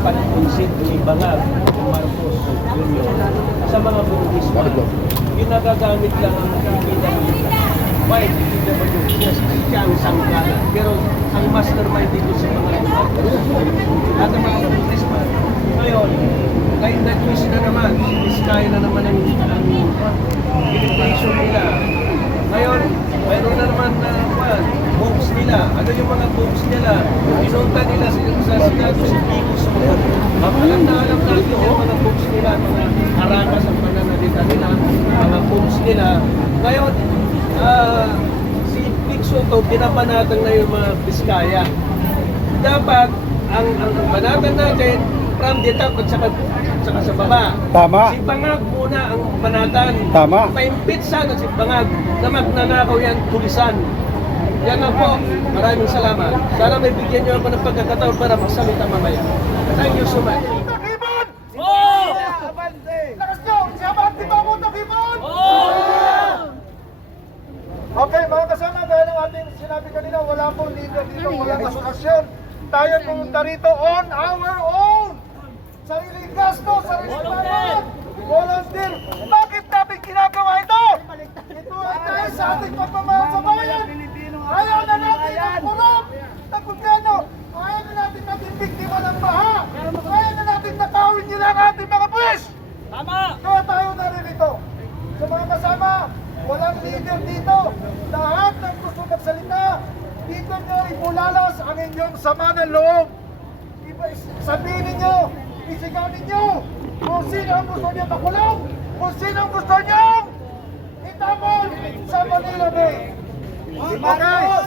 pag-consid ni Bangag ni Marcos Jr. sa mga burisma. Ginagagamit lang ang PWD. Why PWD? Kasi siya ang sangkalan. Pero ang mastermind dito sa mga at ang mga burisma. Ngayon, kahit na-twist na naman, iskay na naman ang inflation nila. Ngayon, mayroon na naman na boobs nila. Ano yung mga boobs nila? Pinunta nila sa Senado si Kiko Soto. Alam natin yung mga boobs nila, mga harakas ang pananalita nila, mga boobs nila. Ngayon, si Kiko Soto, pinapanatang na yung mga Biskaya. Dapat, ang panatang natin, from the top at saka sa baba. Tama. Si Bangag muna ang panatan. Tama. Pa-impit sana si Bangag na magnanakaw yan tulisan. Yan lang po. Maraming salamat. Sana may bigyan niyo ako ng pagkakataon para magsalita mamaya. Thank you so much. Takibon! Oh! Lakas nyo! Si Abante ba ako takibon? Oh! Okay, mga kasama, gaya ng ating sinabi kanina, wala pong leader dito, walang asosasyon. Tayo pumunta rito on our own. Sariling gasto, sariling pamamat. Volunteer. Bakit natin ginagawa ito? Ito ay dahil sa ating pagmamahal sa bayan. Ayaw na natin ang kurap ng gobyerno. Ayaw na natin maging biktima ng baha. Ayaw na natin nakawin nila ang ating mga pulis. Tama! Kaya tayo naririto. Sa mga kasama, walang leader dito. Lahat ng gusto magsalita, dito nyo ipulalas ang inyong sama ng loob. Sabihin ninyo, isigaw ninyo, kung sino ang gusto nyo makulong, kung sino ang gusto nyo itapon sa Manila Bay. Si Marcos!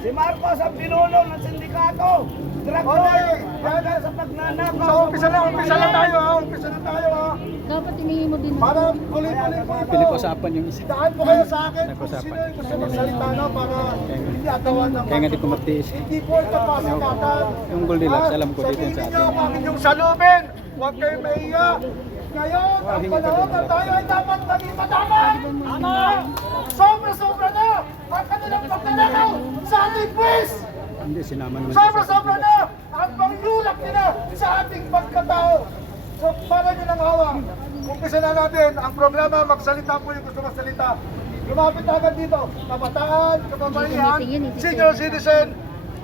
Si Marcos ang pinuno ng sindikato. Okay. Hanggang sa pagnanakaw. So, umpisa lang tayo ha, umpisa na tayo ha. Dapat tingin mo din. Para tuloy-tuloy po ito. Pinag-usapan yung isa. Daan po kayo sa akin kung Nag-usapan. sino yung gusto magsalita na para hindi agawan ng Kaya nga di ko magtiis. Hindi po ito pasikatan. Yung Goldilocks, alam ko dito Sabihin sa ninyo atin. kung inyong salubin. Huwag kayo mahiya. Ngayon, ang panahon na tayo ay dapat maging mataman. Sobra-sobra na ang kanilang pagnanakaw sa ating buwis. Hindi, sinama naman. Sobra-sobra na ang pangyulak nila sa ating pagkatao. So, para nyo ng hawa. Umpisa na natin ang programa, magsalita po yung gusto magsalita. Lumapit agad dito, kabataan, kababaihan, senior citizen,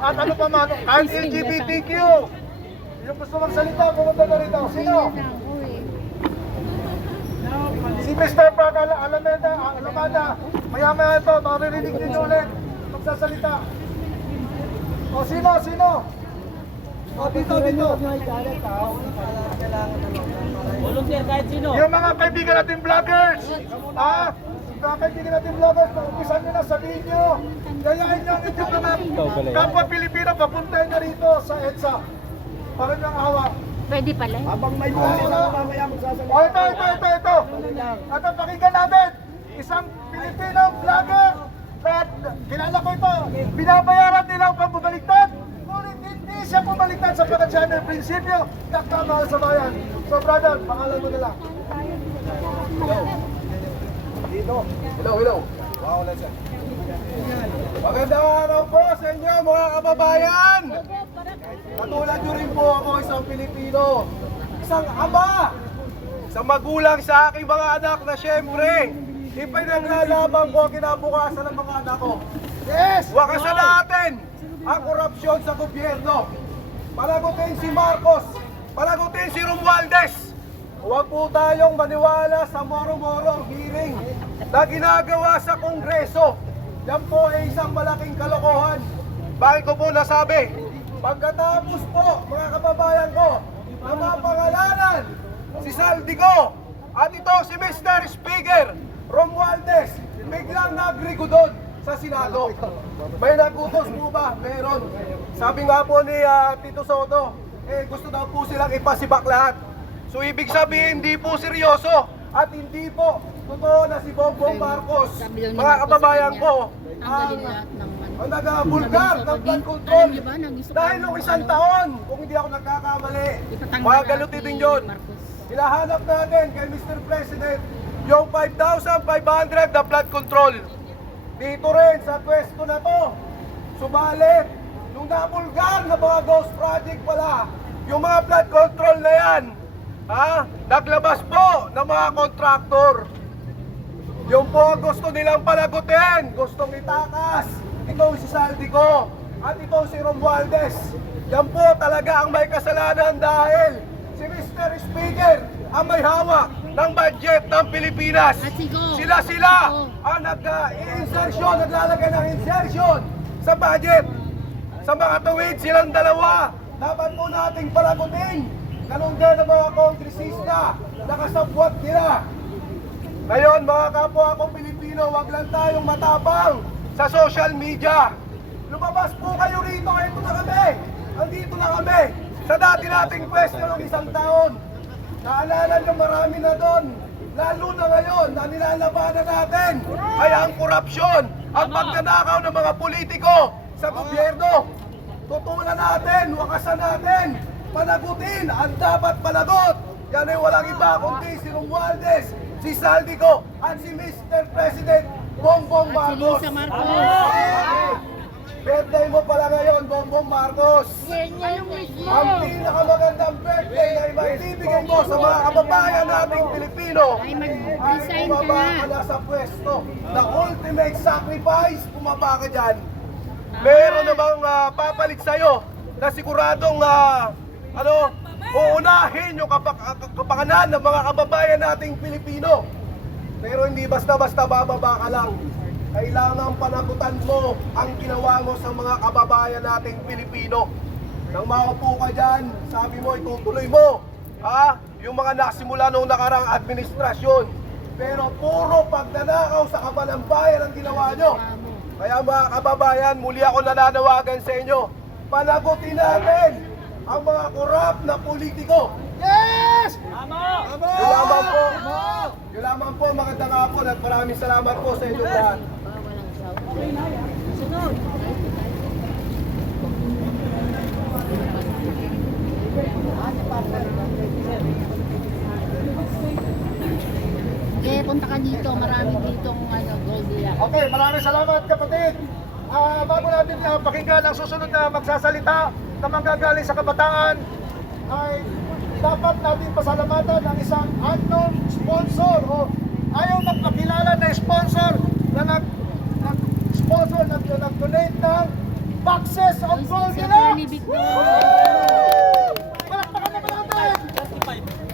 at ano pa man, kahit LGBTQ. Yung gusto magsalita, pumunta na rito. Sino? Si Mr. Park Alameda, maya-maya ito, maririnig ninyo ulit, magsasalita. O sino? O dito. Volunteer kahit sino. Yung mga kaibigan natin vloggers, mga kaibigan natin vloggers, umpisan nyo na, sabihin nyo, gayahin nyo ang inyong mga kapwa Pilipino, papuntahin na rito sa EDSA. Para nyo ang awa. Pwede pala. Habang may buhay na mamaya magsasalita. O ito. At ang pakinggan natin, isang Pilipino vlogger, at kilala ko ito, binabayaran nila ang pambabaliktad. Ngunit hindi siya pumaliktad sa pagkasyano ng prinsipyo ng kamahal sa bayan. So brother, pangalan mo nila. Hello. Wow, let's go. Magandang araw po sa inyo mga kababayan. Katulad nyo rin po ako isang Pilipino, isang ama, isang magulang sa aking mga anak na syempre, ipinaglalaban ko ang kinabukasan ng mga anak ko. Yes! Wakasan natin ang korupsyon sa gobyerno. Palagutin si Marcos, palagutin si Romualdez. Huwag po tayong maniwala sa moro-moro hearing na ginagawa sa Kongreso. Yan po ay isang malaking kalokohan. Bakit ko po nasabi? Pagkatapos po, mga kababayan ko, ang mga pangalanan, si Saldico, at ito si Mr. Speaker, Romualdez, biglang nagrigo doon sa Senado. May nagutos po ba? Meron. Sabi nga po ni Tito Soto, gusto daw po silang ipasibak lahat. So ibig sabihin, hindi po seryoso at hindi po totoo na si Bongbong Marcos, mga kababayan ko, ang nagabulgar ng blood control. Dahil nung isang taon, kung hindi ako nagkakamali, mga galutin din yun. Hinahanap natin kay Mr. President yung 5,500 na blood control. Dito rin sa pwesto na to, subalit, nung nabulgar na mga ghost project pala, yung mga flood control na yan, naglabas po ng mga kontraktor. Yung po ang gusto nilang panagutin, gustong itakas. Itong si Saldico at itong si Romualdez. Yan po talaga ang may kasalanan dahil si Mr. Speaker ang may hawak ng budget ng Pilipinas. At si Go. Sila Oo. ang nag-insertion, naglalagay ng insertion sa budget. Sa mga tuwid, silang dalawa. Dapat po nating palagutin. Ganun din ang mga kongresista na kasabwat nila. Ngayon, mga kapwa kong Pilipino, wag lang tayong matapang sa social media. Lumabas po kayo rito, ito na kami. Andito na kami. Sa dati nating pwesto ng 1 taon. Naalala nyo marami na doon. Lalo na ngayon, na nilalabanan natin ay ang korupsyon, ang pagnanakaw ng mga politiko sa gobyerno. Tutulan natin, wakasan natin, panagutin ang dapat panagot. Yan ay walang iba kundi si Romualdez, si Saldico, at si Mr. President Bongbong At si Marcos. Lisa Marcos. Birthday mo pala ngayon, Bongbong Marcos. Yan niya yung mismo. Ang pinakamagandang birthday ay maibibigay mo sa mga kababayan nating Pilipino Ay, mag-resign ka bumaba na. ka na sa pwesto. The ultimate sacrifice, bumaba ka dyan. Meron namang papalit sa'yo na siguradong uunahin yung kapakanan ng mga kababayan nating Pilipino. Pero hindi basta-basta bababa ka lang. Kailangan panagutan mo ang ginawa mo sa mga kababayan nating Pilipino. Nang maupo ka dyan, sabi mo, itutuloy mo yung mga nasimula nung nakarang administrasyon. Pero puro pagnanakaw sa kabalambayan ang ginawa nyo. Kaya mga kababayan, muli ako nananawagan sa inyo. Panagutin natin ang mga korap na politiko. Yes! Yun lamang po. Yun lamang po, magandang hapon at maraming salamat po sa inyo lahat. Eh, punta ka dito. Marami ditong Goldilocks. Okay, maraming salamat kapatid. Bago natin pakinggan ang susunod na magsasalita na manggagaling sa kabataan, ay dapat natin pasalamatan ang isang unknown sponsor o ayaw magpakilala na sponsor na nag-sponsor, nag-donate ng boxes of Si Goldilocks! Attorney Victor. Palakpakan naman natin!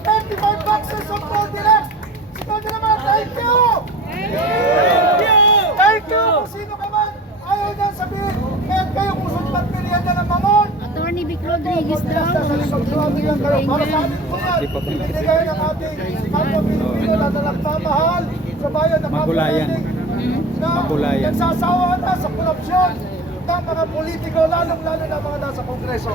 25 boxes of Goldilocks! Ikaw din naman, thank you! Thank you! Kung sino ka man, ayaw niya sabihin, kahit kayo kung sunod pilihan niya ng mamon, Attorney Vic Rodriguez daw. para sa atin po yan, binigay ng ating kapwa Pilipino na nagmamahal sa bayan ng Magulayan. na Magulayan. nagsasawa na sa korupsyon ng mga politiko, lalong-lalo na mga nasa Kongreso.